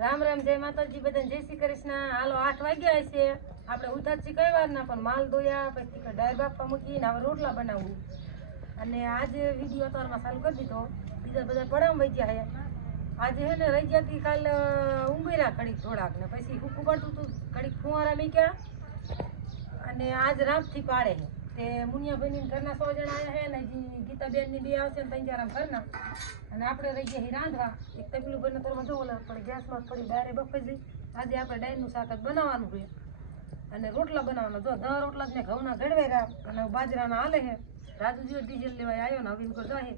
રામ રામ, જય માતાજી, બધાને જય શ્રી કૃષ્ણ. હાલો 8 વાગ્યા છે. આપણે ઉઠાજી કઈ વાર ના પણ માલ ધોયા પછી ડાળ બાફવા મૂકીને હવે રોટલા બનાવવું. અને આજે વિડીયો અતારમાં ચાલુ કરી દીધો. બીજા બધા પડામ વહી ગયા. આજે હે ને રહી જતી કાલ ઉંબેરા ઘડીક થોડાક ને પછી હુકું પડતું હતું ઘડીક ફુવારા મૂક્યા. અને આજ રાતથી પાડે તે મુનિયાભાઈની ઘરના 100 જણા આવ્યા છે ને હજી ગીતાબેનની બે આવશે ને 3-4 ઘરના. અને આપણે રહી ગયા રાંધવા એક તકલું બને તો જો ઓલા પણ ગેસમાં થોડી ડાયરે બફાઈ જઈ. આજે આપણે ડાયરનું શાક જ બનાવવાનું છે અને રોટલા બનાવવાના. જો 10 રોટલા મેં ઘઉંના ઘડવેરા અને બાજરાના હાલે છે. રાજુજીઓ ડીઝલ લેવા આવ્યો ને હવે કોઈ જાય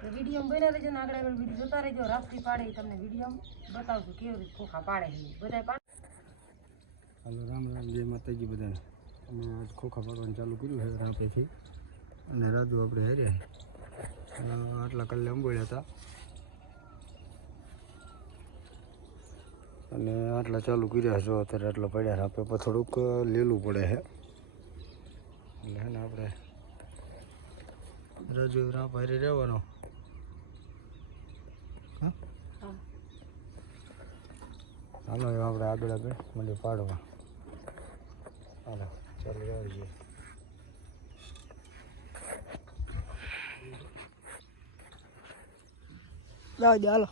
તો વિડીયો બન્યા રહેજો ને આગળ વિડીયો જોતા રહેજો. રાતથી પાડે તમને વિડીયો બતાવશું કેવી રીતે ખોખા પાડે છે બધા પાડે. હાલો રામ રામ, જય માતાજી બધાને. અમે આજ ખોખા પાડવાનું ચાલુ કર્યું છે રાપેથી અને રાજુ આપણે હાર્યા આટલા કલાક અંબોળ્યા હતા અને આટલા ચાલુ કર્યા છો અત્યારે આટલા પડ્યા રાપે પર થોડુંક લેલું પડે છે એટલે હે ને આપણે રાજુ રાપ હારે રહેવાનો. હા હાલો આપણે આગળ આગળ મને પાડવા. હાલો ચાલુ આવી જઈએ. હાલો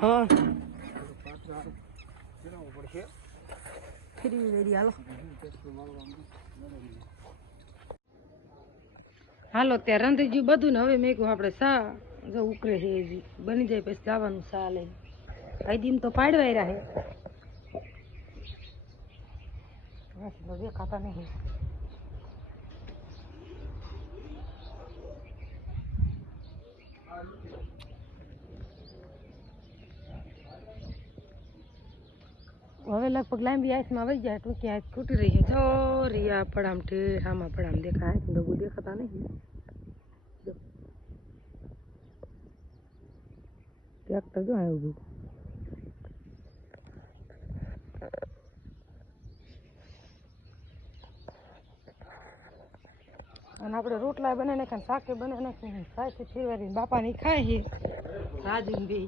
હા ફરી રેડી. હાલો ત્યાં રાંધી ગયું બધું ને હવે મેં કહ્યું આપણે સા જો ઉકળે છે હજી બની જાય પછી જવાનું સા લઈને. ભાઈ તો પાડવાય રહે દેખાતા નહીં. હવે લગભગ લાંબી આંખમાં આવી જાય ટૂંકી આંખ ખૂટી રહી છે. જો રિયા પડામ ઠેઠામાં પડામ દેખાય ડબુ દેખાતા નહીં. ટ્રેક્ટર જો આવ્યું અને આપણે રોટલા બનાવી નાખ્યા શાકે બનાવી નાખ્યું સાચી ફેરવારી બાપાની ખાય છે રાજુ બે.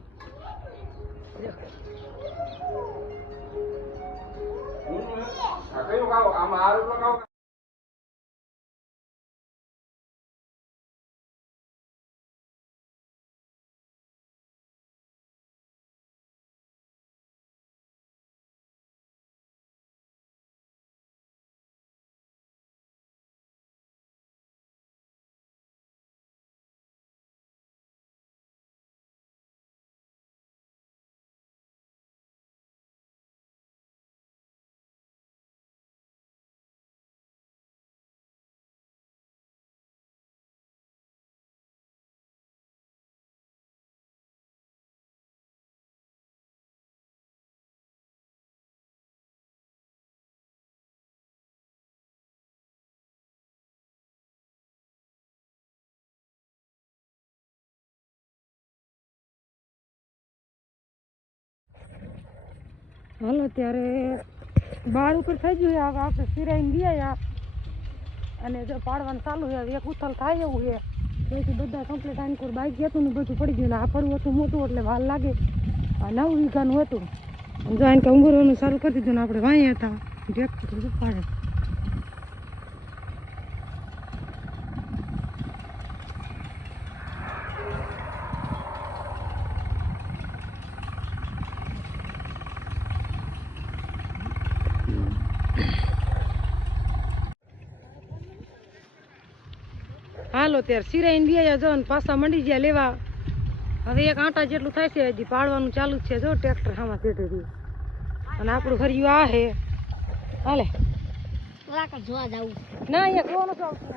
હાલો ત્યારે 12 ઉપર થઈ ગયું. હવે આપણે સિરાઈને ગયા અને જો પાડવાનું ચાલુ છે. એક ઉથલ થાય એવું છે તેથી બધા કમ્પ્લીટ આની બાઈક જતું ને બધું પડી ગયું. આ પડવું હતું મોટું એટલે વાર લાગે. 9 વીઘાનું હતું. જો આને કે ઉંગરવાનું ચાલુ કરી દીધું ને આપણે વાંયા હતા ટ્રેક્ટર પાડે. હાલો ત્યારે સિરાઈને બી જો ને પાછા મંડી ગયા લેવા. હવે એક આંટા જેટલું થાય છે, હજી પાડવાનું ચાલુ જ છે. જો ટ્રેક્ટર આમાં સીધું રહ્યું અને આપણું હરિયું આ હે. હાલે જોવા જવું ના, અહીંયા જોવા નથી આવતું.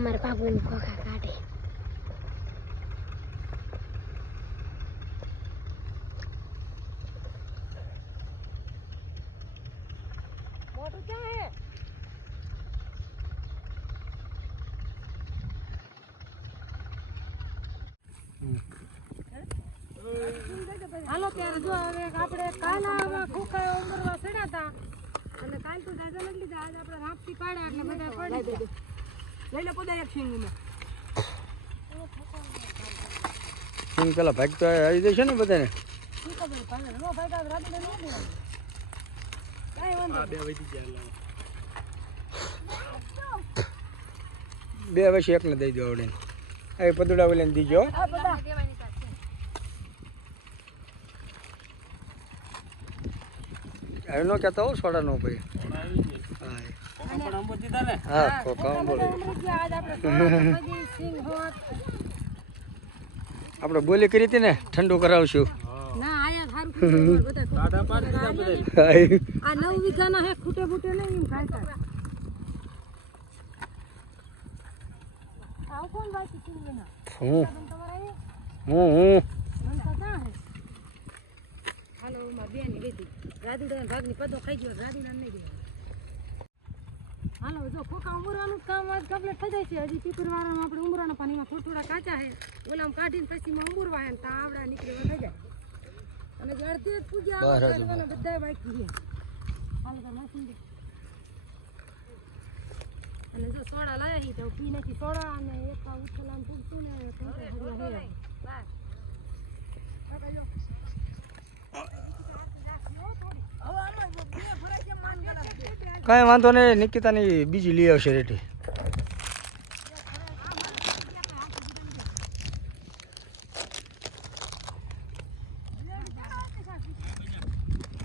મારા બાબુને ખોખા કાઢે. મોટું ક્યાં હે? હાલો ત્યારે જો હવે આપણે કાલ ખોખા ઉમરવા ચડ્યા હતા અને કાલ તો દાદા લઈ લીધા. આજ આપણે રાપથી પાડ્યા એટલે બધા પડી લઈ લે પોતા એક સિંગ સિંગ પેલા ભાગ તો આવી જશે ને બધાને. શું ખબર પાડે નો ભાઈ રાતે ન દેવાનું કાઈ વાંધો બે વધી ગયા. બે વર્ષ એકને દઈ દો આવડે. એ પદુડા ઓલાને દીજો. હવે નો કહેતા હો સોડા નો ભાઈ. હા ખોખા બોલે. આપણે બોલી કરી હતી ને ઠંડુ કરાવશું. આ 9 વીઘાના હે ખૂટે બૂટે નહીં એમ ખાય. આવ કોણ બાકી સિંગના? હું હાલો માં બેન ગઈ રાદુડા ભાગની પદો ખાઈ ગયો. રાદુડા નહીં ગયો. હાલો જો ખોખા ઉમરવાનું કામ આજ કમ્પ્લીટ થઈ જાય છે. હજી પીપરવાળામાં આપણે ઉમરવાના પાણીમાં થોડા કાચા છે. ઓલામાં કાઢીને પછી માં ઉમરવા હે તા આવડા નીકળવા થઈ જાય. અને જે અડધી જ પૂજા આવવાના બધા બાકી છે. હાલો તો મશીન અને જો સોડા લાયા હી તો પી નાખી સોડા અને એક ઉછલામ પૂછતું ને કાંઈ વાંધો નહીં. નિકિતાની બીજી લઈ આવશે રેટી.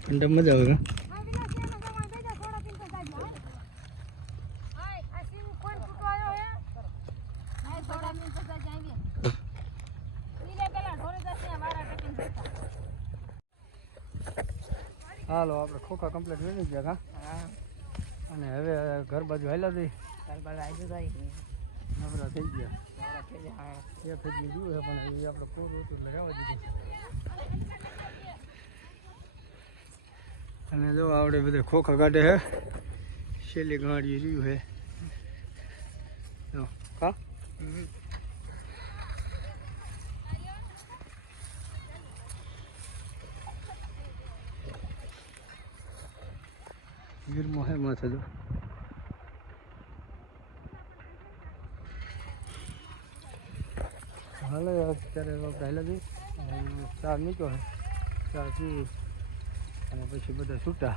ઠંડા મજા આવે. હાલો આપણે ખોખા કમ્પ્લીટ વેણી ગયા હા. અને હવે ઘર બાજુ હાલ્યા જઈ. નવરા થઈ ગયા. એ થઈ ગયું જોયું પણ એ આપણે પૂરું હતું એટલે રહેવા દીધું. અને જો આવડે બધા ખોખા કાઢે હે. છેલ્લી ગાડી રહ્યું હે. હા ગીરમો હે માથે જો. હાલો અત્યારે પહેલા જઈ ચા નીકળ્યો હે. ચા પી અને પછી બધા છૂટા.